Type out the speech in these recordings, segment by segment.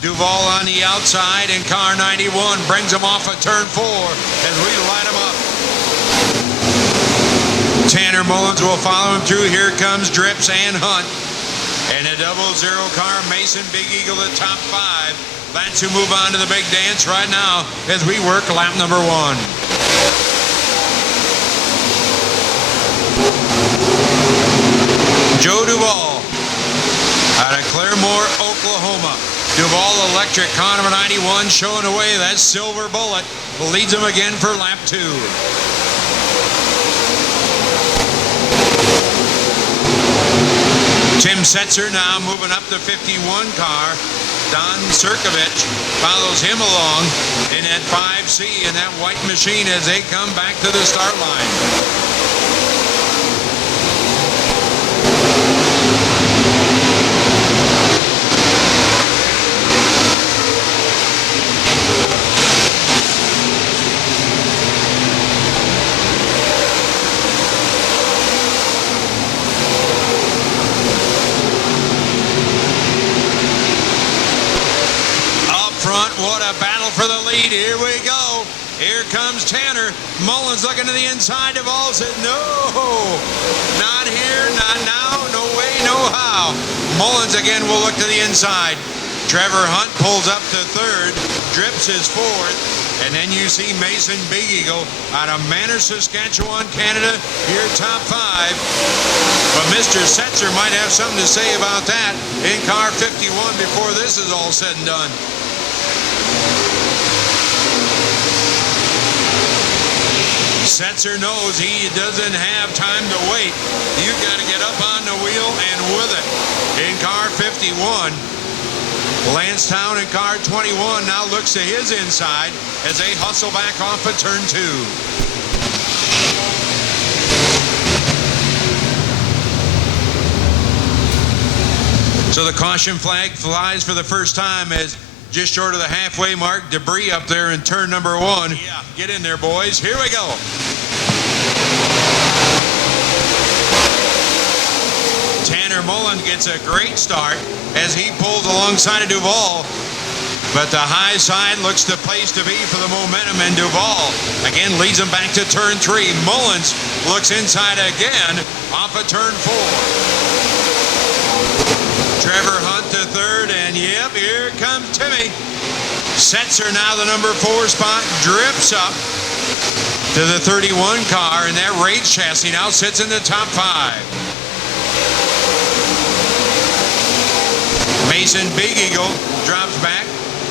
Duval on the outside, and car 91 brings him off at turn 4 as we light him up. Tanner Mullins will follow him through. Here comes Drips and Hunt. And a 00 car, Mason Big Eagle, the top 5. That's who move on to the big dance right now as we work lap number 1. Joe Duval out of Claremore, Oklahoma. Duval Electric car number 91 showing away that silver bullet. Leads him again for lap 2. Tim Setzer now moving up the 51 car. Don Sirkovich follows him along in that 5C in that white machine as they come back to the start line. What a battle for the lead. Here we go. Here comes Tanner. Mullins looking to the inside. Duval said, no, not here, not now, no way, no how. Mullins again will look to the inside. Trevor Hunt pulls up to 3rd. Drips is 4th. And then you see Mason Big Eagle out of Manners, Saskatchewan, Canada, here top 5. But Mr. Setzer might have something to say about that in car 51 before this is all said and done. Setzer knows he doesn't have time to wait. You got to get up on the wheel and with it. In car 51, Lancetown in car 21 now looks to his inside as they hustle back off of turn 2. So the caution flag flies for the first time as just short of the halfway mark, debris up there in turn number 1. Yeah, get in there, boys. Here we go. Tanner Mullins gets a great start as he pulls alongside of Duval. But the high side looks the place to be for the momentum, and Duval again leads him back to turn 3. Mullins looks inside again off of turn 4. Trevor Hunt to 3rd, and yep, here comes Timmy. Setzer now the number 4 spot, drips up to the 31 car, and that Rage chassis now sits in the top 5. Mason Big Eagle drops back.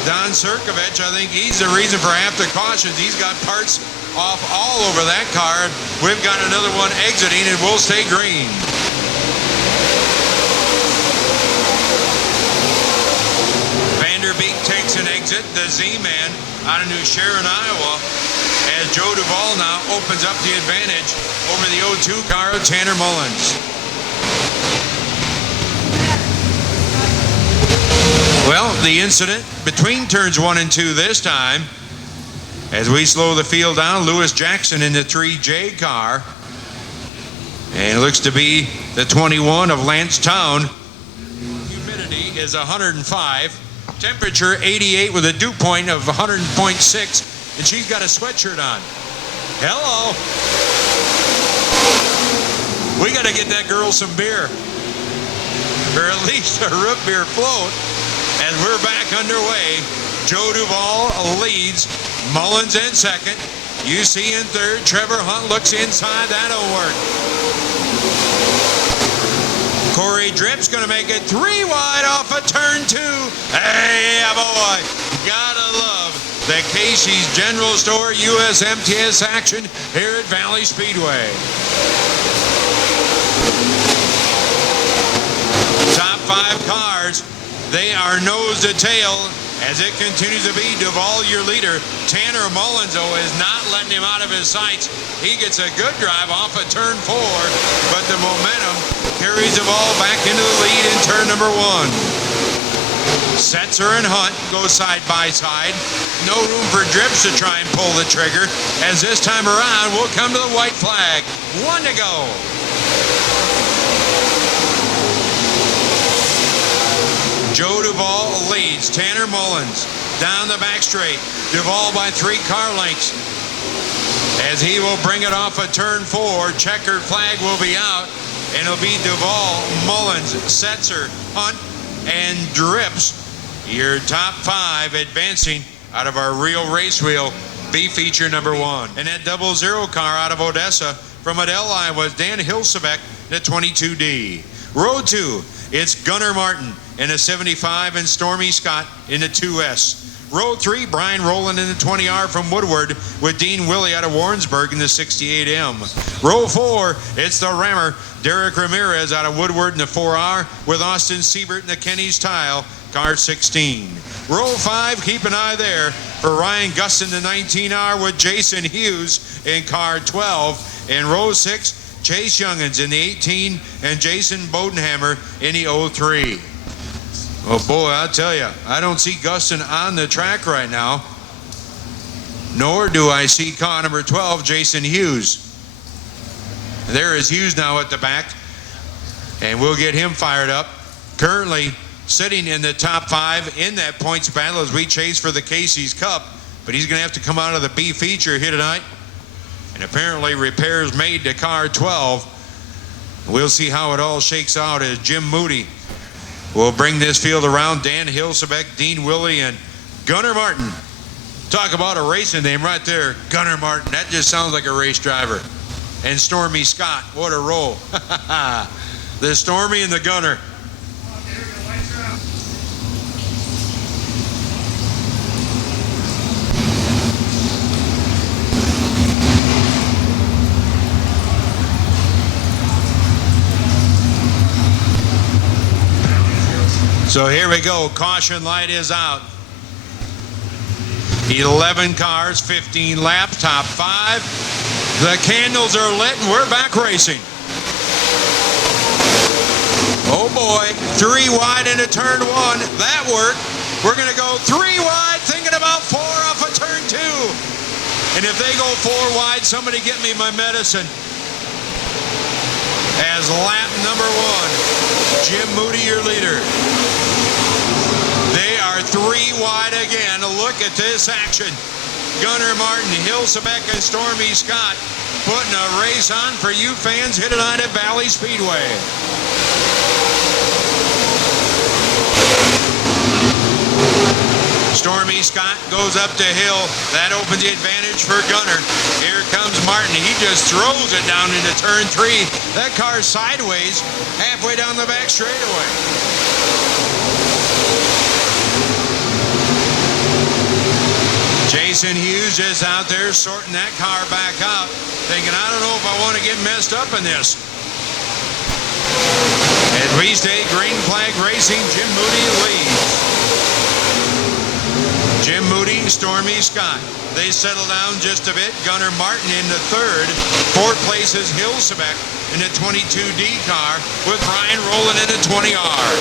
Don Sirkovich, I think he's the reason for half the cautions. He's got parts off all over that car. We've got another one exiting, and we'll stay green. Vanderbeek takes an exit, the Z-Man out of New Sharon, Iowa, as Joe Duval now opens up the advantage over the 02 car of Tanner Mullins. Well, the incident between turns 1 and 2 this time, as we slow the field down, Lewis Jackson in the 3J car, and it looks to be the 21 of Lancetown. Humidity is 105, temperature 88 with a dew point of 100.6, and she's got a sweatshirt on. Hello. We got to get that girl some beer, or at least a root beer float. And we're back underway. Joe Duval leads, Mullins in 2nd, UC in 3rd, Trevor Hunt looks inside, that'll work. Corey Dripp's gonna make it 3 wide off of turn 2. Hey, boy, gotta love the Casey's General Store USMTS action here at Valley Speedway. Top 5 cars. They are nose to tail as it continues to be Duval, your leader. Tanner Mullins, though, is not letting him out of his sights. He gets a good drive off of turn 4, but the momentum carries Duval back into the lead in turn number 1. Setzer and Hunt go side by side. No room for Drips to try and pull the trigger, as this time around we'll come to the white flag. 1 to go. Joe Duvall leads. Tanner Mullins down the back straight. Duvall by 3 car lengths. As he will bring it off of turn 4, checkered flag will be out, and it'll be Duvall, Mullins, Setzer, Hunt, and Drips. Your top 5 advancing out of our real race wheel, B feature number 1. And that 00 car out of Odessa from Adel, Iowa, was Dan Hilsebeck, the 22D. Row 2, it's Gunnar Martin in a 75 and Stormy Scott in the 2S. Row 3, Brian Rowland in the 20R from Woodward with Dean Willie out of Warrensburg in the 68M. Row 4, it's the Rammer, Derek Ramirez out of Woodward in the 4R with Austin Siebert in the Kenny's Tile, car 16. Row 5, keep an eye there for Ryan Gustin, the 19R with Jason Hughes in car 12. And row 6, Chase Youngins in the 18 and Jason Bodenhammer in the 03. Oh boy, I'll tell you, I don't see Gustin on the track right now, nor do I see car number 12, Jason Hughes. There is Hughes now at the back, and we'll get him fired up. Currently sitting in the top 5 in that points battle as we chase for the Casey's Cup, but he's going to have to come out of the B feature here tonight. And apparently repairs made to car 12. We'll see how it all shakes out as Jim Moody will bring this field around. Dan Hilsebeck, Dean Willie, and Gunnar Martin. Talk about a racing name right there, Gunnar Martin. That just sounds like a race driver. And Stormy Scott, what a roll. The Stormy and the Gunnar. So here we go, caution light is out. 11 cars, 15 laps, top 5. The candles are lit and we're back racing. Oh boy, 3 wide into turn 1, that worked. We're gonna go 3 wide, thinking about 4 off of turn 2. And if they go 4 wide, somebody get me my medicine. As lap number 1, Jim Moody, your leader. They are 3 wide again. Look at this action. Gunnar Martin, Hilsebeck, and Stormy Scott putting a race on for you fans here tonight at Valley Speedway. Stormy Scott goes up to Hill. That opens the advantage for Gunnar. Here comes Martin. He just throws it down into turn 3. That car's sideways halfway down the back straightaway. Jason Hughes is out there sorting that car back out, thinking, I don't know if I want to get messed up in this. At least a green flag racing, Jim Moody leads. Jim Moody, Stormy Scott. They settle down just a bit. Gunnar Martin in the 3rd. 4th place is Hilsebeck in the 22D car with Brian Rowland in the 20R.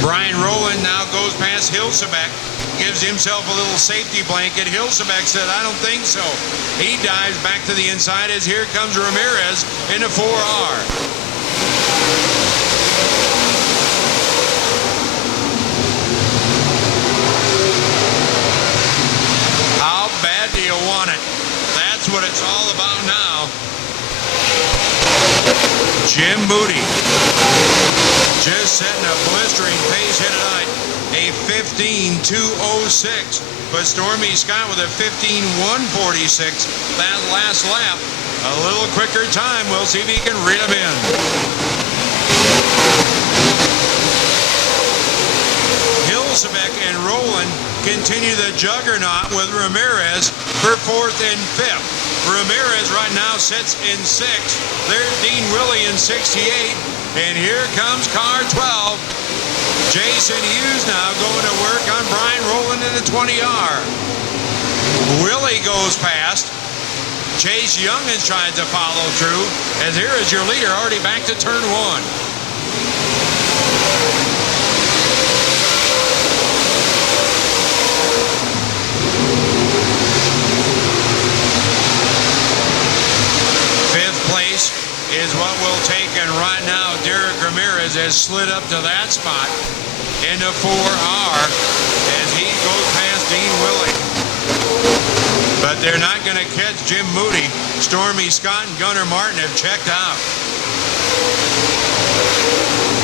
Brian Rowland now goes past Hilsebeck, gives himself a little safety blanket. Hilsebeck said, I don't think so. He dives back to the inside as here comes Ramirez in the 4R. How bad do you want it? That's what it's all about now. Jim Moody just setting a blistering pace here tonight, a 15.206. But Stormy Scott with a 15.146. That last lap, a little quicker time. We'll see if he can reel him in. Hilsebeck and Rowland continue the juggernaut with Ramirez for 4th and 5th. Ramirez right now sits in 6th. There's Dean Willie in 68. And here comes car 12. Jason Hughes now going to work on Brian Rowland in the 20R. Willie goes past. Chase Youngins tries to follow through. As here is your leader already back to turn 1. Is what we'll take, and right now slid up to that spot into 4R as he goes past Dean Willie. But they're not going to catch Jim Moody. Stormy Scott and Gunnar Martin have checked out.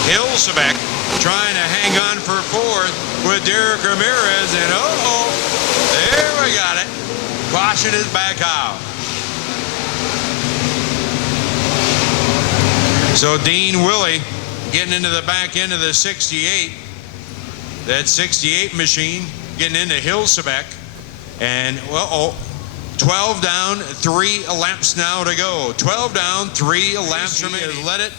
Hilsebeck trying to hang on for fourth with Derek Ramirez, and there we got it. Caution is back out. So Dean Willie getting into the back end of the 68. That 68 machine getting into Hilsebeck. And, 12 down, 3 laps now to go. 12 down, 3 laps remaining. Let it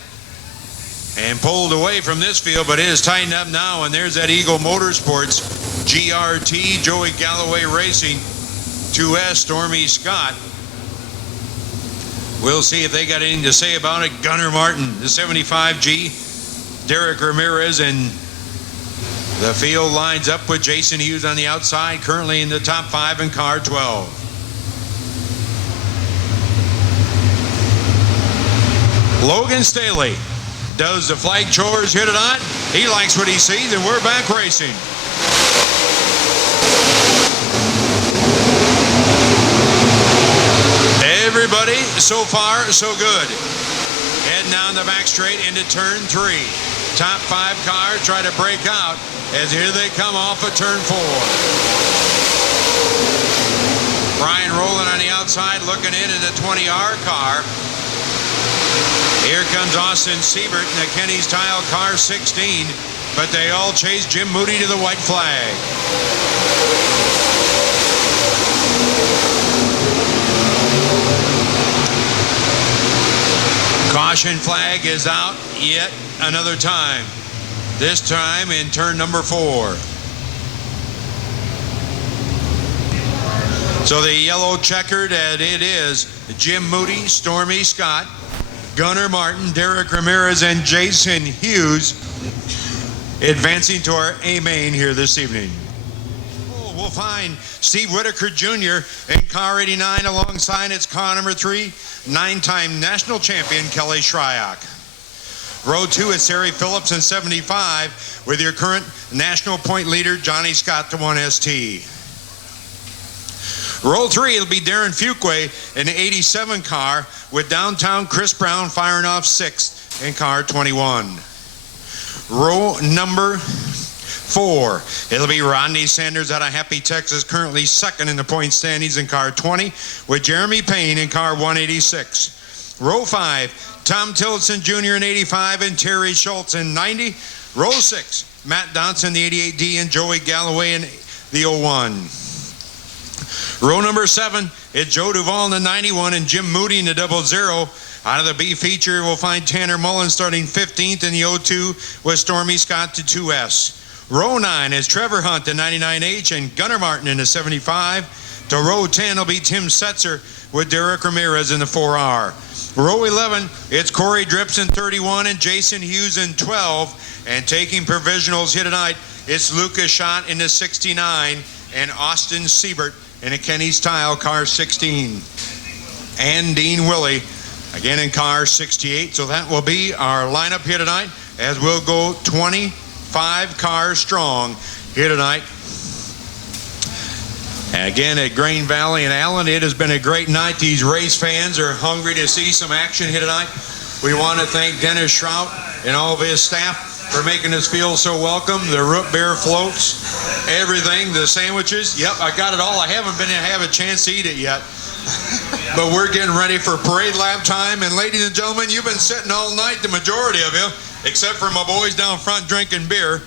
and pulled away from this field, but it is tightened up now. And there's that Eagle Motorsports GRT, Joey Galloway Racing, 2S, Stormy Scott. We'll see if they got anything to say about it. Gunnar Martin, the 75G, Derek Ramirez, and the field lines up with Jason Hughes on the outside, currently in the top 5 in car 12. Logan Staley does the flag chores here tonight. He likes what he sees, and we're back racing. Everybody, so far, so good. Heading down the back straight into turn 3. Top 5 cars try to break out as here they come off of turn 4. Brian Rowland on the outside looking in the 20R car. Here comes Austin Siebert in the Kenny's Tile car 16, but they all chase Jim Moody to the white flag. Caution flag is out yet another time. This time in turn number 4. So the yellow checkered, and it is Jim Moody, Stormy Scott, Gunnar Martin, Derek Ramirez, and Jason Hughes advancing to our A main here this evening. We'll find Steve Whitaker Jr. in car 89 alongside its car number 3, 9-time national champion Kelly Shryock. Row 2 is Harry Phillips in 75 with your current national point leader Johnny Scott to 1ST. Row 3, it'll be Darren Fuquay in the 87 car with downtown Chris Brown firing off 6th in car 21. Row number 4, it'll be Rodney Sanders out of Happy, Texas, currently 2nd in the point standings in car 20 with Jeremy Payne in car 186. Row 5, Tom Tillotson Jr. in 85 and Terry Schultz in 90. Row 6, Matt Donson, the 88D, and Joey Galloway in the 01. Row number 7, it's Joe Duvall in the 91 and Jim Moody in the 00. Out of the B feature, we'll find Tanner Mullen starting 15th in the 02 with Stormy Scott to 2S. Row 9 is Trevor Hunt, the 99H, and Gunnar Martin in the 75. To row 10 will be Tim Setzer with Derek Ramirez in the 4R. Row 11, it's Corey Drips in 31 and Jason Hughes in 12. And taking provisionals here tonight, it's Lucas Schott in the 69 and Austin Siebert in a Kenny's Tile car 16. And Dean Willie again in car 68. So that will be our lineup here tonight as we'll go 25 cars strong here tonight. And again at Grain Valley and Allen, it has been a great night. These race fans are hungry to see some action here tonight. We want to thank Dennis Shrout and all of his staff for making us feel so welcome. The root beer floats, everything, the sandwiches. Yep, I got it all. I haven't been to have a chance to eat it yet. But we're getting ready for parade lap time. And ladies and gentlemen, you've been sitting all night, the majority of you, except for my boys down front drinking beer.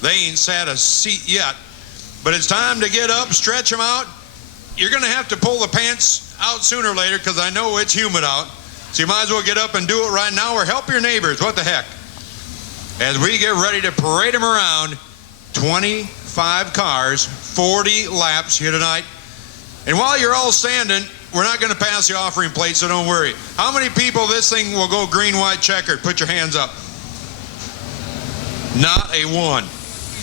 They ain't sat a seat yet. But it's time to get up, stretch them out. You're going to have to pull the pants out sooner or later because I know it's humid out. So you might as well get up and do it right now or help your neighbors. What the heck? As we get ready to parade them around, 25 cars, 40 laps here tonight. And while you're all standing, we're not going to pass the offering plate, so don't worry. How many people this thing will go green, white, checkered? Put your hands up. Not a one.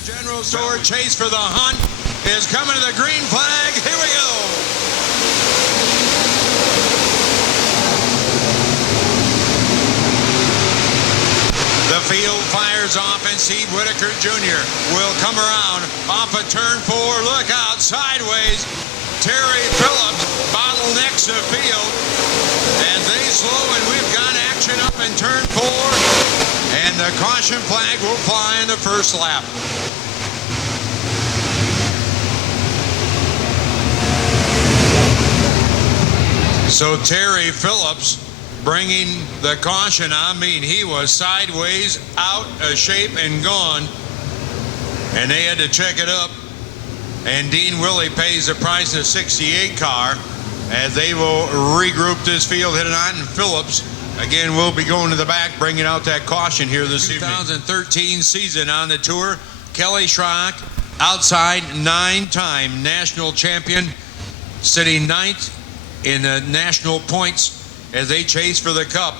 General Store chase for the hunt is coming to the green flag. Here we go. The field fires wears off, and Steve Whitaker Jr. will come around off of turn 4. Look out, sideways. Terry Phillips bottlenecks the field as they slow, and we've got action up in turn 4. And the caution flag will fly in the first lap. So Terry Phillips bringing the caution. I mean, he was sideways, out of shape, and gone. And they had to check it up. And Dean Willie pays the price of 68 car as they will regroup this field. Hidden and Phillips, again, will be going to the back, bringing out that caution here this evening. 2013 season on the tour. Kelly Schrock, outside, 9-time national champion, sitting 9th in the national points as they chase for the cup.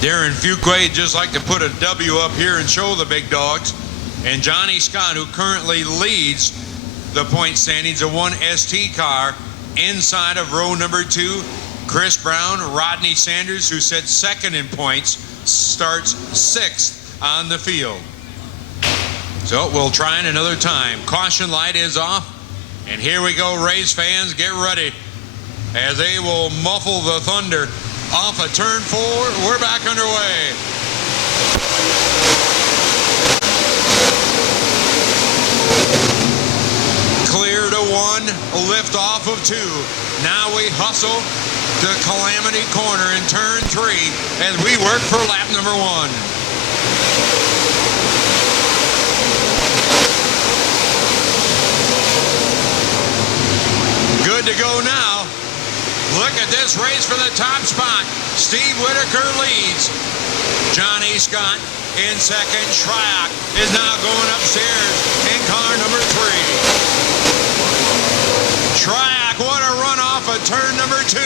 Darren Fuquay just like to put a W up here and show the big dogs. And Johnny Scott, who currently leads the point standings, a 1 ST car inside of row number 2. Chris Brown, Rodney Sanders, who set 2nd in points, starts 6th on the field. So we'll try it another time. Caution light is off. And here we go, race fans, get ready as they will muffle the thunder off of turn 4. We're back underway. Clear to 1, lift off of 2. Now we hustle to Calamity Corner in turn 3 as we work for lap number 1. Good to go now. Look at this race for the top spot. Steve Whitaker leads. Johnny Scott in 2nd. Schrock is now going upstairs in car number 3. Schrock, what a run off of turn number 2,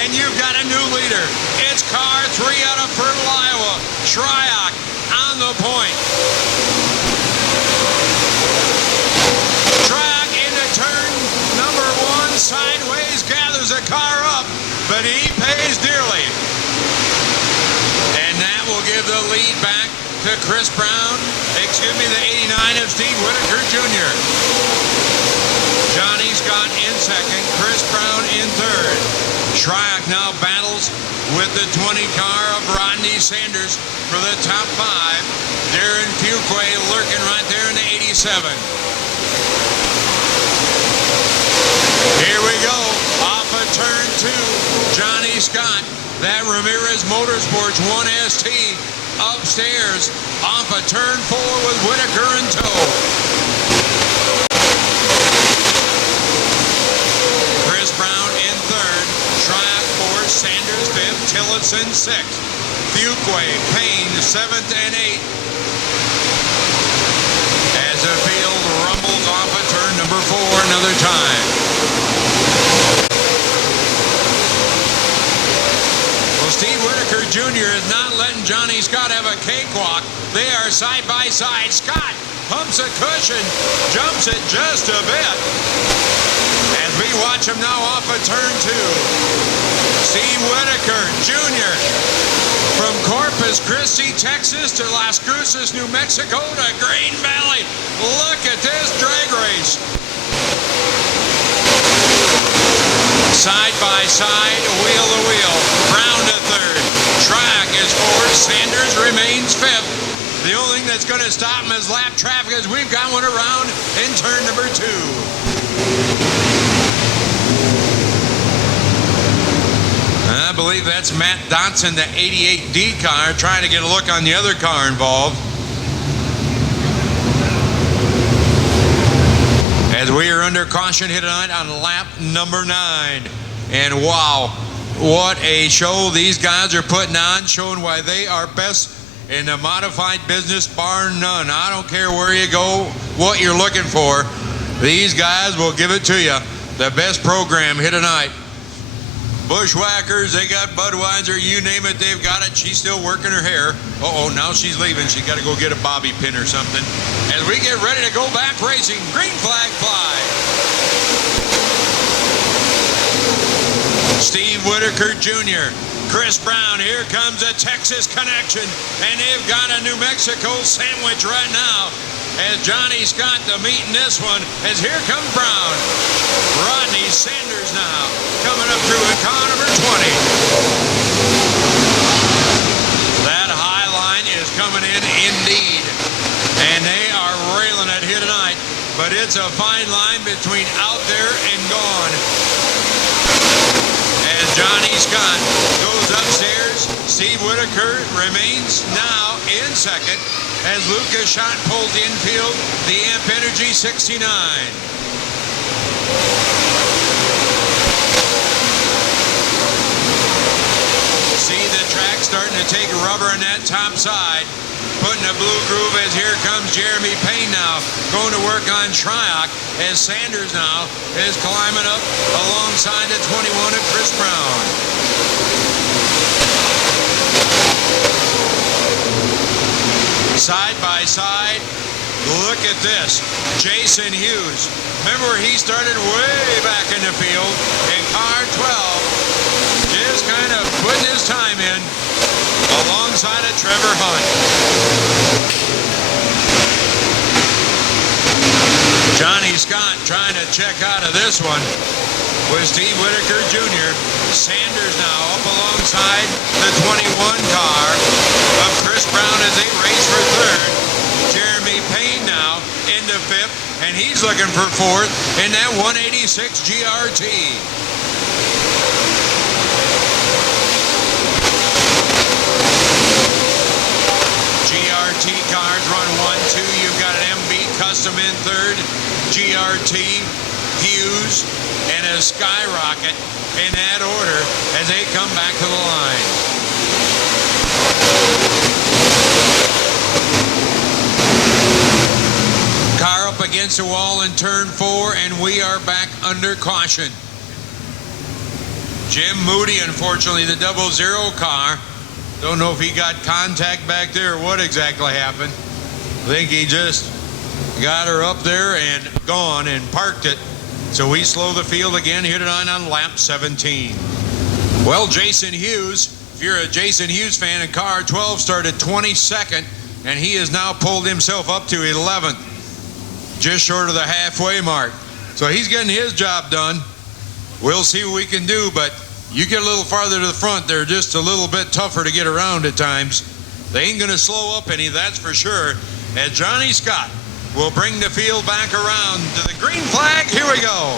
and you've got a new leader. It's car 3 out of Fertile, Iowa. Schrock on the point. Schrock into turn number 1, sideways, gathers the car up, but he pays dearly. And that will give the lead back to Chris Brown, the 89 of Steve Whitaker Jr. Johnny Scott in 2nd, Chris Brown in 3rd. Schrock now battles with the 20 car of Rodney Sanders for the top 5. Darren Fuquay lurking right there in the 87. Here we go, off of turn 2, Johnny Scott, that Ramirez Motorsports 1 ST, upstairs, off of turn 4 with Whitaker in tow. Chris Brown in 3rd, Schrock 4th, Sanders 5th, Tillotson 6th, Fuquay, Payne 7th and 8th. As the field rumbles off of turn number 4 another time. Well, Steve Whitaker Jr. is not letting Johnny Scott have a cakewalk. They are side by side. Scott pumps a cushion, jumps it just a bit. As we watch him now off of turn 2. Steve Whitaker Jr. from Corpus Christi, Texas to Las Cruces, New Mexico to Green Valley. Look at this drag race. Side by side, wheel to wheel. Brown to 3rd. Schrock is 4th. Sanders remains 5th. The only thing that's going to stop him is lap traffic, as we've got one around in turn number 2. I believe that's Matt Dotson, the 88D car, trying to get a look on the other car involved. As we are under caution here tonight on lap number 9. And wow, what a show these guys are putting on, showing why they are best in the modified business, bar none. I don't care where you go, what you're looking for. These guys will give it to you. The best program here tonight. Bushwhackers, they got Budweiser, you name it, they've got it. She's still working her hair. Uh-oh, now she's leaving. She's got to go get a bobby pin or something. As we get ready to go back racing, green flag fly. Steve Whitaker Jr. Chris Brown, here comes a Texas connection, and they've got a New Mexico sandwich right now as Johnny Scott to meet in this one, as here comes Brown. Rodney Sanders now coming up through in car number 20. That high line is coming in indeed, and they are railing it here tonight, but it's a fine line between out there and gone. As Johnny Scott goes upstairs, Steve Whitaker remains now in second as Lucas Schott pulls the infield, the Amp Energy 69. See the track starting to take rubber in that top side. Putting a blue groove as here comes Jeremy Payne now. Going to work on Shryock as Sanders now is climbing up alongside the 21 of Chris Brown. Side by side, look at this. Jason Hughes. Remember, he started way back in the field in car 12. Just kind of putting his time in alongside of Trevor Hunt. Johnny Scott trying to check out of this one with Steve Whitaker Jr. Sanders now up alongside the 21 car of Chris Brown as they race for third. Jeremy Payne now into fifth, and he's looking for fourth in that 186 GRT. GRT cars run 1-2. You've got an MB Custom in third, GRT, Hughes, and a Skyrocket in that order as they come back to the line. Car up against the wall in turn 4, and we are back under caution. Jim Moody, unfortunately, the 00 car. Don't know if he got contact back there or what exactly happened. I think he just got her up there and gone and parked it. So we slow the field again here tonight on lap 17. Well, Jason Hughes, if you're a Jason Hughes fan, in car 12 started 22nd, and he has now pulled himself up to 11th, just short of the halfway mark. So he's getting his job done. We'll see what we can do, but you get a little farther to the front, they're just a little bit tougher to get around at times. They ain't going to slow up any, that's for sure. As Johnny Scott will bring the field back around to the green flag. Here we go.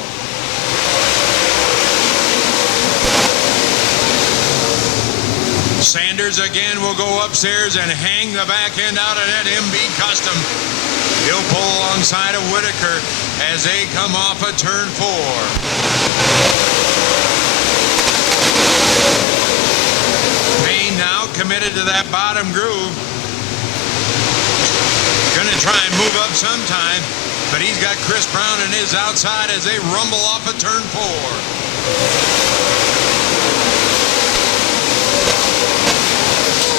Sanders again will go upstairs and hang the back end out of that MB Custom. He'll pull alongside of Whitaker as they come off of turn 4. Payne now committed to that bottom groove. Gonna try and move up sometime, but he's got Chris Brown in his outside as they rumble off of turn 4.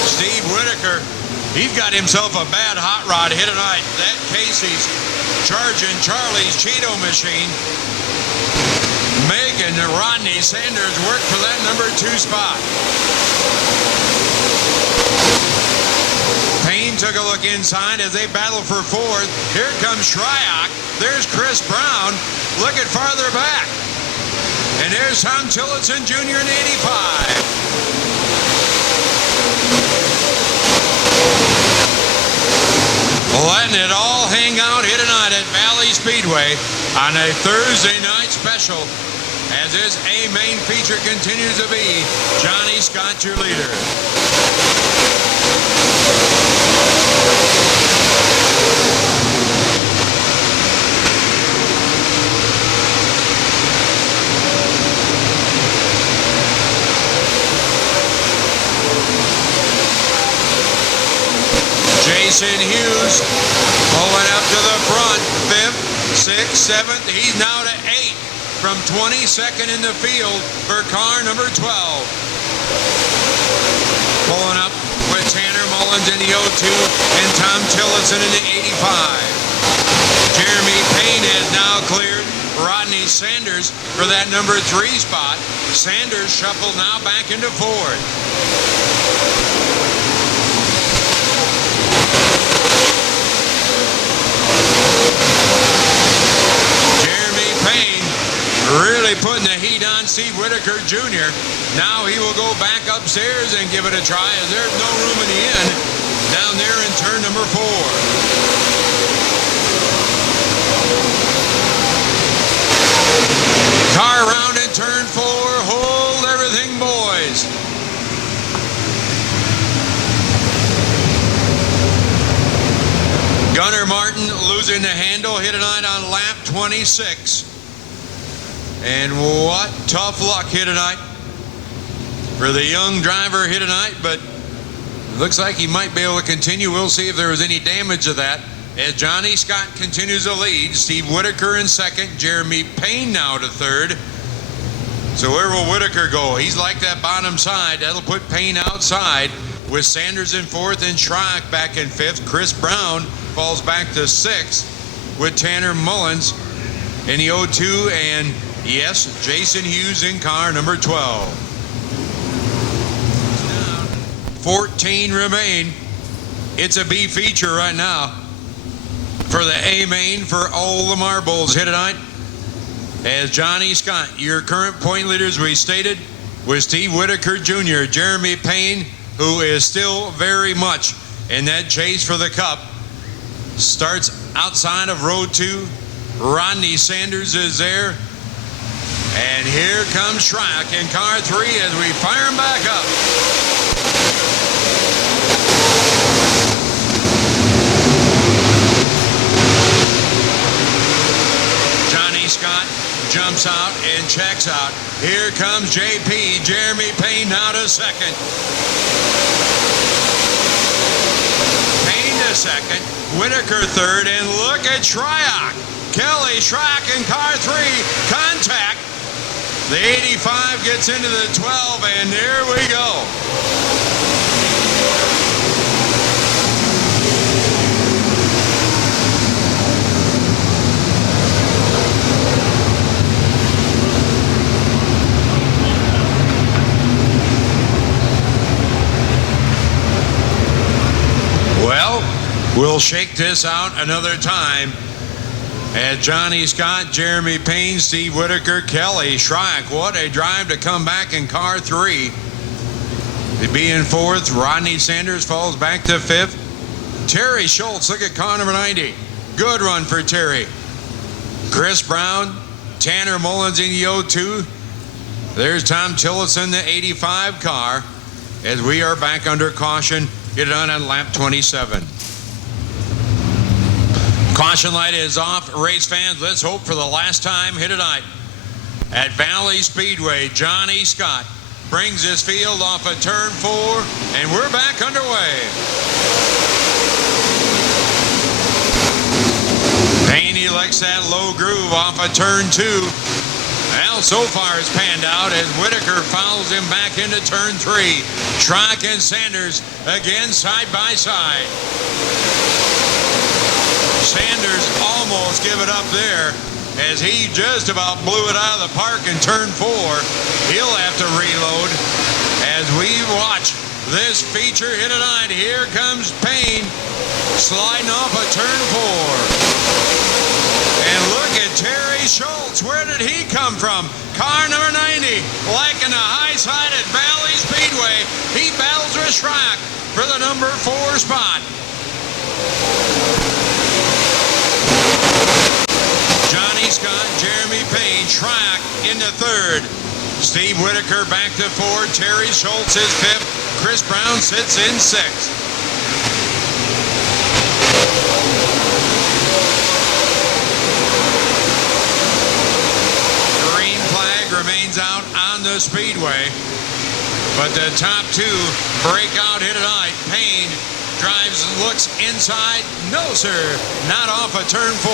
Steve Whitaker, he's got himself a bad hot rod here tonight. That Casey's charging Charlie's Cheeto machine. Megan and Rodney Sanders work for that number 2 spot. Payne took a look inside as they battle for 4th. Here comes Shryock. There's Chris Brown looking farther back. And there's Tom Tillotson Jr. in 85. Letting it all hang out here tonight at Valley Speedway on a Thursday night special, as this A main feature continues to be Johnny Scott, your leader. Jason Hughes pulling up to the front, 5th, 6th, 7th. He's now to 8th from 22nd in the field for car number 12. Pulling up with Tanner Mullins in the 02 and Tom Tillotson in the 85. Jeremy Payne is now cleared Rodney Sanders for that number 3 spot. Sanders shuffled now back into fourth. Jeremy Payne really putting the heat on Steve Whitaker Jr. Now he will go back upstairs and give it a try, as there's no room in the end down there in turn number 4. Car around in turn 4. Hold everything, boys. Gunnar Martin losing the handle, hit tonight on lap 26. And what tough luck here tonight for the young driver here tonight, but it looks like he might be able to continue. We'll see if there was any damage to that. As Johnny Scott continues to lead, Steve Whitaker in second, Jeremy Payne now to third. So where will Whitaker go? He's like that bottom side. That'll put Payne outside with Sanders in fourth and Schrock back in fifth. Chris Brown falls back to sixth with Tanner Mullins in the 02, and yes, Jason Hughes in car number 12. 14 remain. It's a B feature right now for the A main for all the marbles here tonight. As Johnny Scott, your current point leaders, we stated, with Steve Whitaker Jr., Jeremy Payne, who is still very much in that chase for the Cup, starts outside of row 2. Rodney Sanders is there. And here comes Schrock in car 3 as we fire him back up. Johnny Scott jumps out and checks out. Here comes JP. Jeremy Payne now to second. Payne to second. Whitaker third. And look at Schrock. Kelly Schrock in car 3. Contact. The 85 gets into the 12, and there we go. Well, we'll shake this out another time. At Johnny Scott, Jeremy Payne, Steve Whitaker, Kelly Schrock. What a drive to come back in car 3. To be in fourth, Rodney Sanders falls back to fifth. Terry Schultz, look at car number 90. Good run for Terry. Chris Brown, Tanner Mullins in the 02. There's Tom Tillotson, the 85 car, as we are back under caution. Get it on lap 27. Caution light is off. Race fans, let's hope for the last time here tonight at Valley Speedway. Johnny Scott brings his field off of turn 4, and we're back underway. Payne elects that low groove off of turn 2. Well, so far it's panned out as Whitaker follows him back into turn 3. Schrock and Sanders again side by side. Sanders almost give it up there as he just about blew it out of the park in turn 4. He'll have to reload as we watch this feature here tonight. Here comes Payne sliding off of turn 4. And look at Terry Schultz. Where did he come from? Car number 90, like in the high side at Valley Speedway. He battles with Schrock for the number 4 spot. Johnny Scott, Jeremy Payne, Schrock into third. Steve Whitaker back to 4. Terry Schultz is 5th. Chris Brown sits in 6th. Green flag remains out on the speedway. But the top 2 break out here tonight. Payne drives, looks inside. No, sir, not off of turn 4.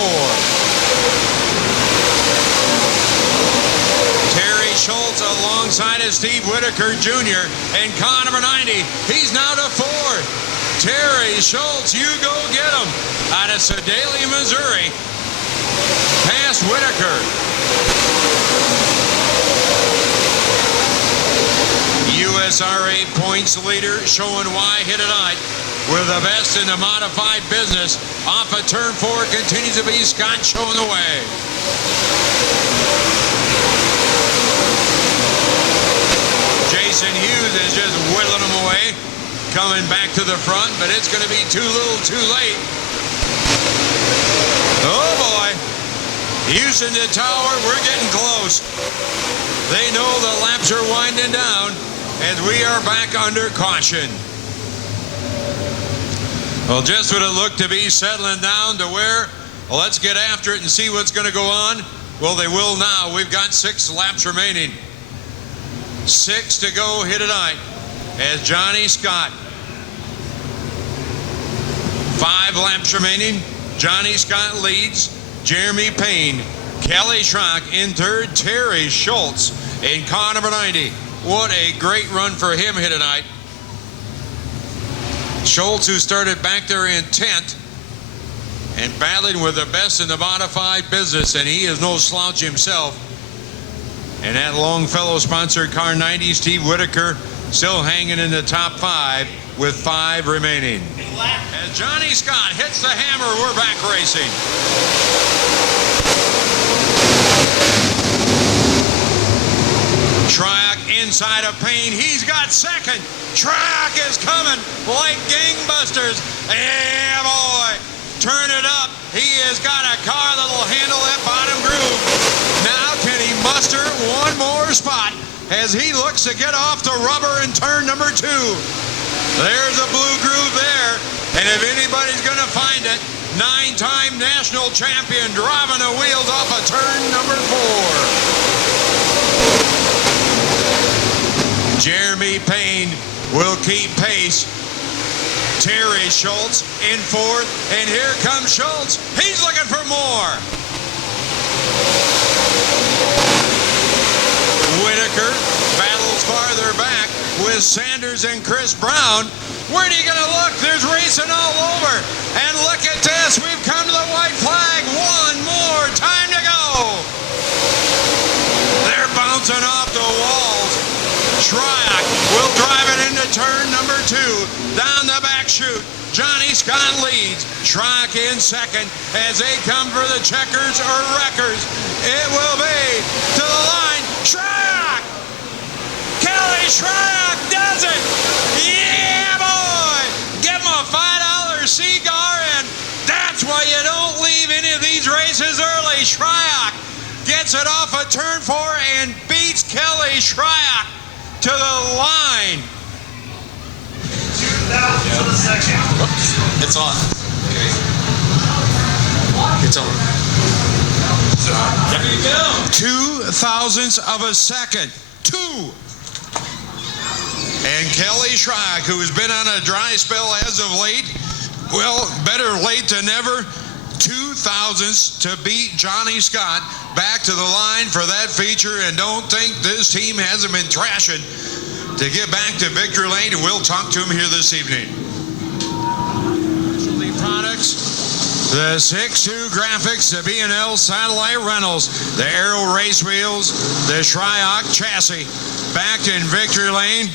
Terry Schultz alongside of Steve Whitaker Jr. and car number 90. He's now to 4th. Terry Schultz, you go get him out of Sedalia, Missouri. past Whitaker. USRA points leader showing why here tonight with the best in the modified business. Off of turn 4 continues to be Scott showing the way. Jason Hughes is just whittling them away, coming back to the front, but it's going to be too little too late. Oh boy, Houston to Tower, we're getting close. They know the laps are winding down as we are back under caution. Well, just what it looked to be settling down to where, well, let's get after it and see what's going to go on. Well, they will now. We've got 6 laps remaining. 6 to go here tonight as Johnny Scott. 5 laps remaining. Johnny Scott leads. Jeremy Payne, Kelly Schrock in third. Terry Schultz in car number 90. What a great run for him here tonight. Schultz, who started back there in 10th and battling with the best in the modified business, and he is no slouch himself. And that Longfellow sponsored car 90, Steve Whitaker, still hanging in the top 5 with 5 remaining. As Johnny Scott hits the hammer, we're back racing. Triac inside of Payne. He's got second. Triac is coming like gangbusters. Yeah, boy. Turn it up. He has got a car that'll handle that bottom groove. Now can he muster one more spot as he looks to get off the rubber in turn number 2. There's a blue groove there. And if anybody's going to find it, 9-time national champion driving the wheels off of turn number 4. Jeremy Payne will keep pace. Terry Schultz in 4th, and here comes Schultz. He's looking for more. Whitaker battles farther back with Sanders and Chris Brown. Where are you going to look? There's racing all over. And look at this. We've come to the white flag. One more time to go. They're bouncing off the walls. Triac will drive it into turn number 2. Down the back chute. Johnny Scott leads. Triac in second as they come for the checkers or wreckers. It will be to the line. Triac! Kelly Triac does it! Yeah, boy! Give him a $5 cigar, and that's why you don't leave any of these races early. Triac gets it off of turn 4 and beats Kelly Triac to the line. 2,000 for the second. It's on. Okay. It's on. There you go. 2,000ths of a second. 2. And Kelly Schrock, who has been on a dry spell as of late, well, better late than never. 2,000ths to beat Johnny Scott back to the line for that feature, and don't think this team hasn't been trashing to get back to victory lane, and we'll talk to him here this evening. Specialty products, the 6.2 graphics, the B&L satellite rentals, the Aero race wheels, the Triac chassis, back in victory lane.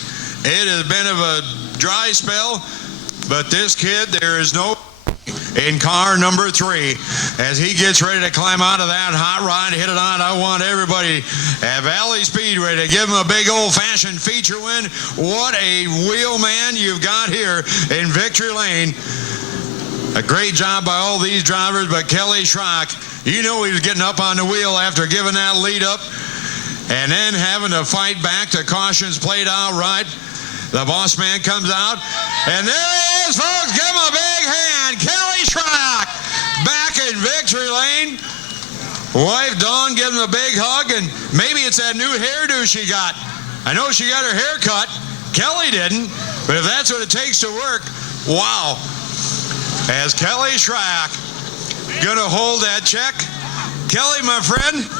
It has been of a dry spell, but this kid, there is no in car number 3 as he gets ready to climb out of that hot rod, hit it on. I want everybody at Valley Speedway to give him a big old-fashioned feature win. What a wheel man you've got here in victory lane. A great job by all these drivers, but Kelly Schrock, you know he was getting up on the wheel after giving that lead up and then having to fight back. The cautions played out right. The boss man comes out, and there he is, folks. Give him a big hand. Kelly Schrock back in victory lane. Wife Dawn gives him a big hug, and maybe it's that new hairdo she got. I know she got her hair cut. Kelly didn't, but if that's what it takes to work, wow. As Kelly Schrock gonna hold that check. Kelly, my friend,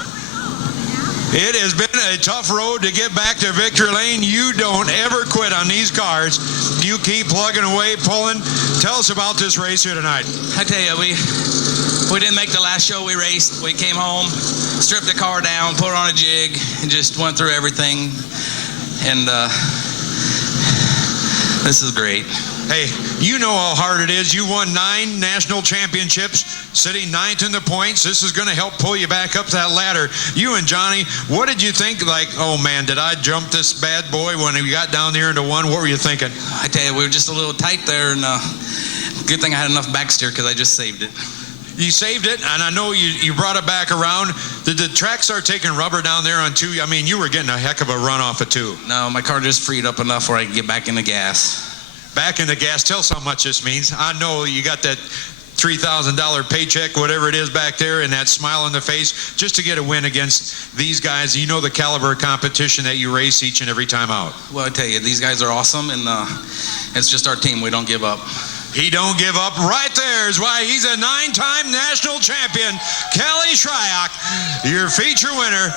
it has been a tough road to get back to victory lane. You don't ever quit on these cars. You keep plugging away, pulling. Tell us about this race here tonight. I tell you, We didn't make the last show we raced. We came home, stripped the car down, put it on a jig, and just went through everything. And this is great. Hey, you know how hard it is. You won 9 national championships, sitting 9th in the points. This is going to help pull you back up that ladder. You and Johnny, what did you think? Like, oh man, did I jump this bad boy when we got down there into 1? What were you thinking? I tell you, we were just a little tight there, and good thing I had enough back steer because I just saved it. You saved it, and I know you brought it back around. Did the track start taking rubber down there on 2? I mean, you were getting a heck of a run off of 2. No, my car just freed up enough where I could get back in the gas. Back in the gas. Tell us how much this means. I know you got that $3,000 paycheck, whatever it is back there, and that smile on the face, just to get a win against these guys. You know the caliber of competition that you race each and every time out. Well, I tell you, these guys are awesome, and it's just our team. We don't give up. He don't give up. Right there is why he's a 9-time national champion, Kelly Shryock, your feature winner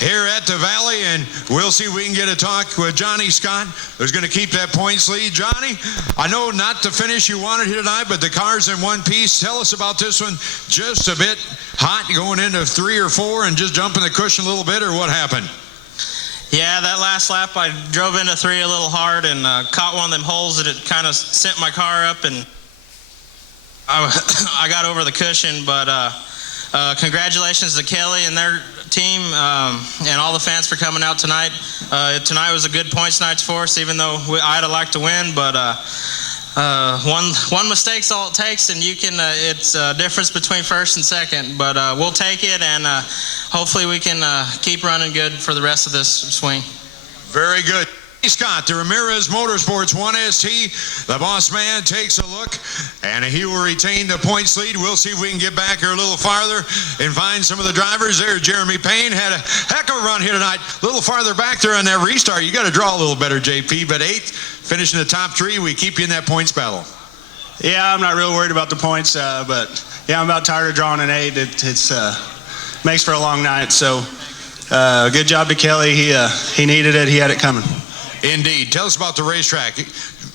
here at the Valley, and we'll see if we can get a talk with Johnny Scott, who's going to keep that points lead. Johnny, I know not the finish you wanted here tonight, but the car's in one piece. Tell us about this one. Just a bit hot going into 3 or 4 and just jumping the cushion a little bit, or what happened? Yeah, that last lap I drove into 3 a little hard and caught one of them holes that it kind of sent my car up, and I got over the cushion. But congratulations to Kelly and their team and all the fans for coming out tonight. Tonight was a good points night for us, even though I'd have liked to win, but one mistake's all it takes, and you can it's a difference between first and second, but we'll take it, and hopefully we can keep running good for the rest of this swing. Very good. Scott, the Ramirez Motorsports 1ST, the boss man takes a look, and he will retain the points lead. We'll see if we can get back here a little farther and find some of the drivers there. Jeremy Payne had a heck of a run here tonight. A little farther back there on that restart. You got to draw a little better, JP, but 8th, finishing the top 3. We keep you in that points battle. Yeah, I'm not real worried about the points, but yeah, I'm about tired of drawing an 8. It's makes for a long night, so good job to Kelly. He needed it. He had it coming. Indeed. Tell us about the racetrack.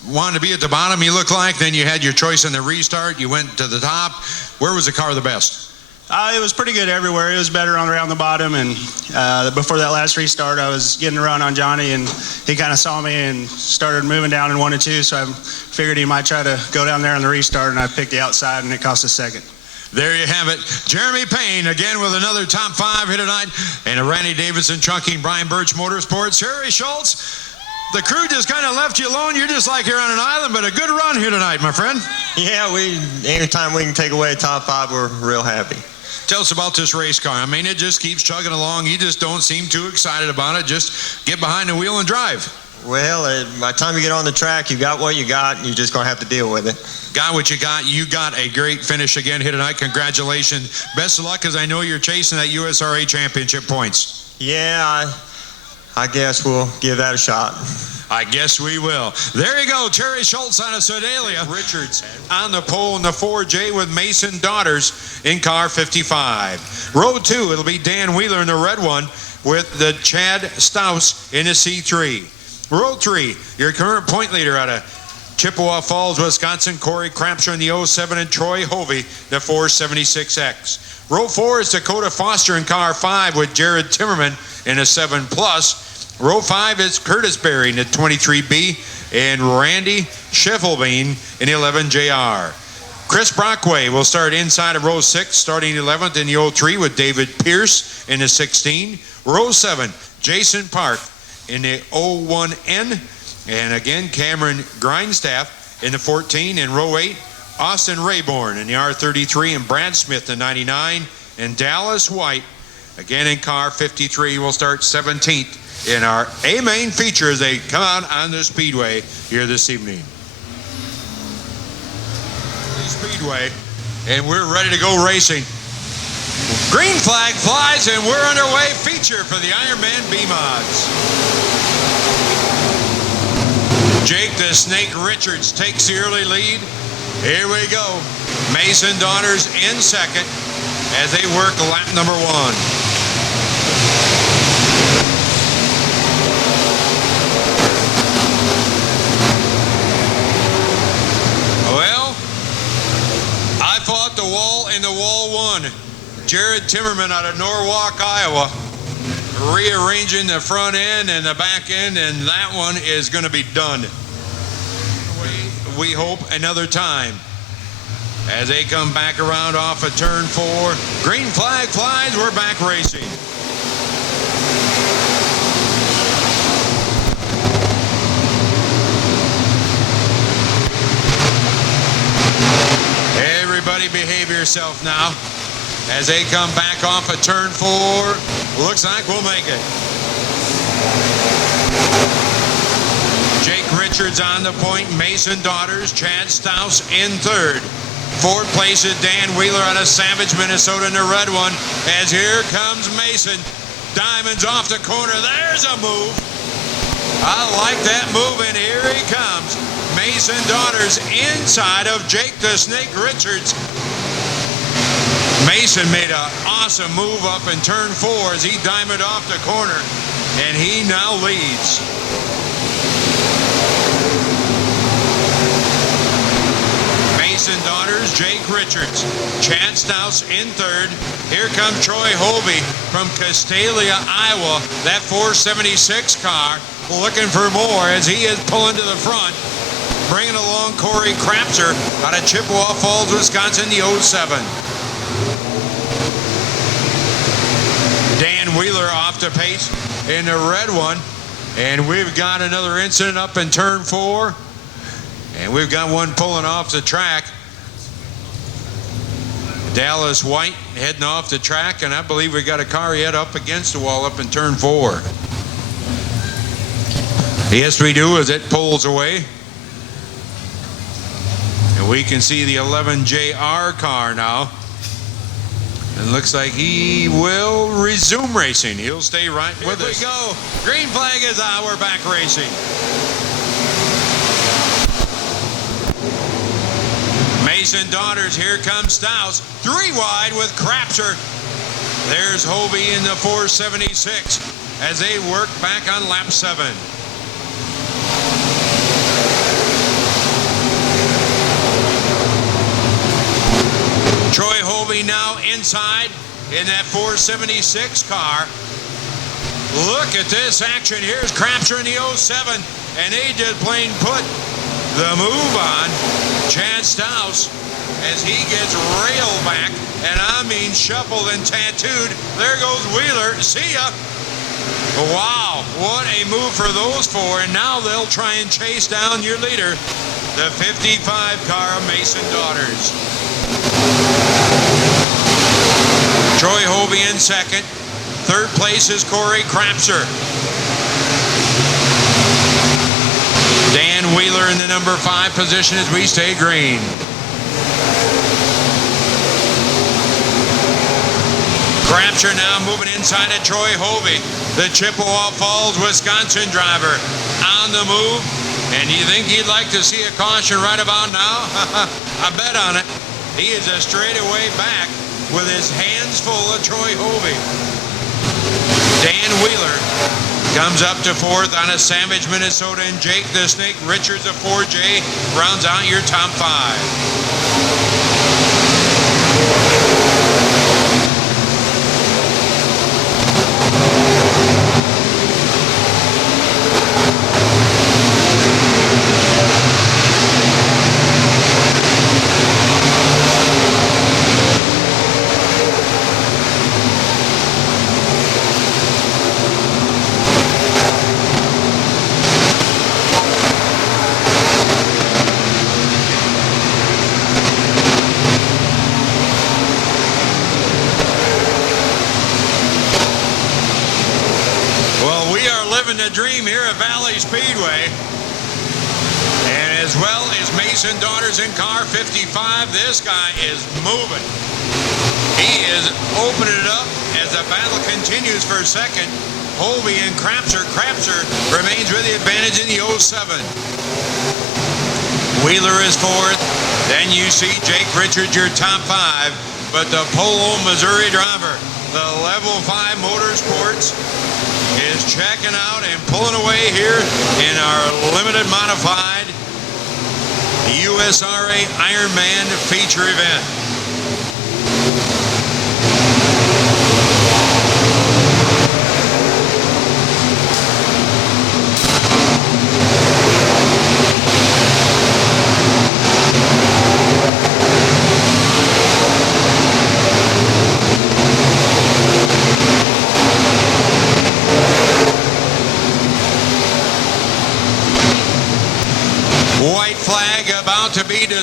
Wanted to be at the bottom, you look like. Then you had your choice in the restart. You went to the top. Where was the car the best? It was pretty good everywhere. It was better around the bottom. And before that last restart, I was getting a run on Johnny, and he kind of saw me and started moving down in 1 and 2. So I figured he might try to go down there on the restart, and I picked the outside, and it cost us second. There you have it. Jeremy Payne again with another top 5 here tonight. And a Randy Davidson Trucking, Brian Birch Motorsports. Harry Schultz. The crew just kind of left you alone. You're just like you're on an island, but a good run here tonight, my friend. Yeah, anytime we can take away top 5, we're real happy. Tell us about this race car. I mean, it just keeps chugging along. You just don't seem too excited about it. Just get behind the wheel and drive. Well, by the time you get on the track, you got what you got, and you're just going to have to deal with it. Got what you got. You got a great finish again here tonight. Congratulations. Best of luck, because I know you're chasing that USRA championship points. Yeah, I guess we'll give that a shot. I guess we will. There you go, Terry Schultz out of Sedalia. Richards on the pole in the 4J with Mason Daughters in car 55. Row 2, it'll be Dan Wheeler in the red one with the Chad Stouse in the C3. Row 3, your current point leader out of Chippewa Falls, Wisconsin, Corey Crapshaw in the 07, and Troy Hovey, the 476X. Row 4 is Dakota Foster in car 5 with Jared Timmerman in a 7+. Row 5 is Curtis Berry in the 23B and Randy Scheffelbein in the 11JR. Chris Brockway will start inside of row 6, starting 11th in the 03 with David Pierce in the 16. Row 7, Jason Park in the 01N. And again, Cameron Grindstaff in the 14. In row 8, Austin Rayborn in the R33 and Brad Smith in the 99. And Dallas White, again in car 53, will start 17th in our A-main feature as they come out on the Speedway here this evening. The Speedway, and we're ready to go racing. Green flag flies, and we're underway. Feature for the Ironman B-Mods. Jake the Snake Richards takes the early lead. Here we go. Mason Daughters in second as they work lap number 1. fought the wall in the wall one. Jared Timmerman out of Norwalk, Iowa, rearranging the front end and the back end, and that one is going to be done. We hope another time. As they come back around off of turn 4, green flag flies, we're back racing. Everybody behave yourself now. As they come back off of turn 4, looks like we'll make it. Jake Richards on the point, Mason Daughters, Chad Stouse in third. Fourth place is Dan Wheeler out of Savage, Minnesota in the red one. As here comes Mason. Diamonds off the corner. There's a move. I like that move, and here he comes. Mason Daughters inside of Jake the Snake Richards. Mason made an awesome move up in turn 4 as he diamond off the corner, and he now leads. Mason Daughters, Jake Richards, Chad Stouse in third. Here comes Troy Hovey from Castalia, Iowa. That 476 car looking for more as he is pulling to the front. Bringing along Corey Crapser out of Chippewa Falls, Wisconsin, the 07. Dan Wheeler off the pace in the red one. And we've got another incident up in turn 4. And we've got one pulling off the track. Dallas White heading off the track, and I believe we got a car yet up against the wall up in turn 4. Yes, we do, as it pulls away. And we can see the 11JR car now. And looks like he will resume racing. He'll stay right with us. Here we go. Green flag is out. We're back racing. Mason Daughters, here comes Stouse. 3 wide with Crapser. There's Hovey in the 476 as they work back on lap 7. Troy Hovey now inside in that 476 car. Look at this action. Here's Crapser in the 07, and they just plain put the move on Chad Stouse as he gets railed back, and I mean shuffled and tattooed. There goes Wheeler. See ya. Wow, what a move for those 4, and now they'll try and chase down your leader, the 55 car of Mason Daughters. Troy Hovey in second. Third place is Corey Crapser. Dan Wheeler in the number 5 position as we stay green. Crapser now moving inside of Troy Hovey, the Chippewa Falls, Wisconsin driver, on the move. And you think he'd like to see a caution right about now? I bet on it. He is a straightaway back with his hands full of Troy Hovey. Dan Wheeler comes up to 4th on a Savage, Minnesota, and Jake the Snake Richards of 4J rounds out your top 5. The dream here at Valley Speedway, and as well as Mason Daughters in car 55. This guy is moving. He is opening it up as the battle continues for second. Hovey and Crapser. Crapser remains with the advantage in the 07. Wheeler is 4th. Then you see Jake Richards, your top 5. But the Polo, Missouri driver, the Level 5 Motorsports, is checking out and pulling away here in our limited modified USRA Ironman feature event.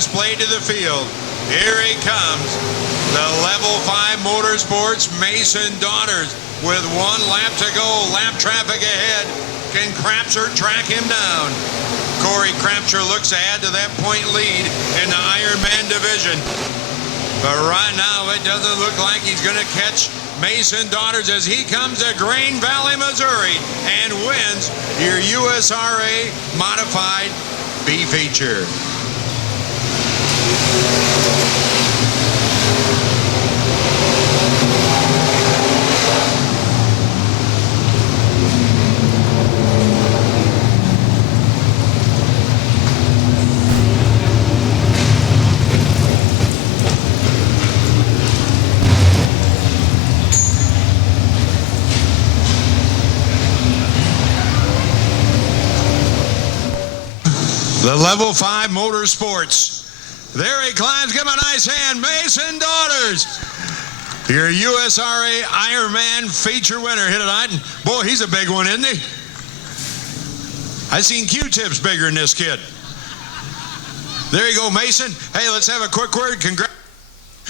displayed to the field. Here he comes. The Level 5 Motorsports Mason Daughters with 1 lap to go. Lap traffic ahead. Can Crapser track him down? Corey Crapser looks to add to that point lead in the Ironman division. But right now, it doesn't look like he's going to catch Mason Daughters as he comes to Grain Valley, Missouri, and wins your USRA Modified B feature. The Level 5 Motorsports. There he climbs. Give him a nice hand. Mason Daughters, your USRA Ironman feature winner here tonight. And boy, he's a big one, isn't he? I seen Q-tips bigger than this kid. There you go, Mason. Hey, let's have a quick word. Congrats.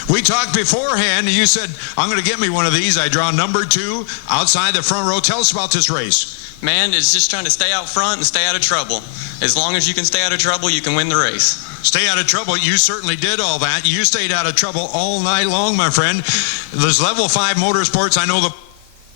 We talked beforehand, and you said, I'm going to get me one of these. I draw number 2 outside the front row. Tell us about this race. Man, it's just trying to stay out front and stay out of trouble. As long as you can stay out of trouble, you can win the race. Stay out of trouble. You certainly did all that. You stayed out of trouble all night long, my friend. There's Level 5 Motorsports. I know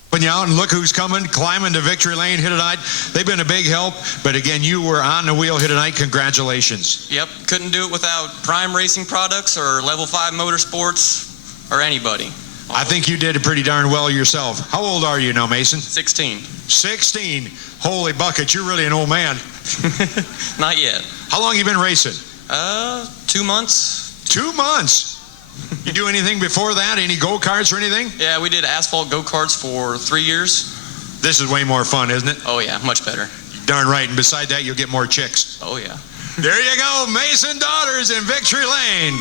when you out and look who's coming, climbing to victory lane here tonight. They've been a big help. But again, you were on the wheel here tonight. Congratulations. Yep, couldn't do it without Prime Racing Products or Level 5 Motorsports or anybody. I think you did pretty darn well yourself. How old are you now, Mason? 16. 16. Holy bucket, you're really an old man. Not yet. How long you been racing? 2 months. 2 months. You do anything before that? Any go-karts or anything? Yeah, we did asphalt go-karts for 3 years. This is way more fun, isn't it? Oh yeah, much better. Darn right. And beside that, you'll get more chicks. Oh yeah. There you go, Mason Daughters in victory lane.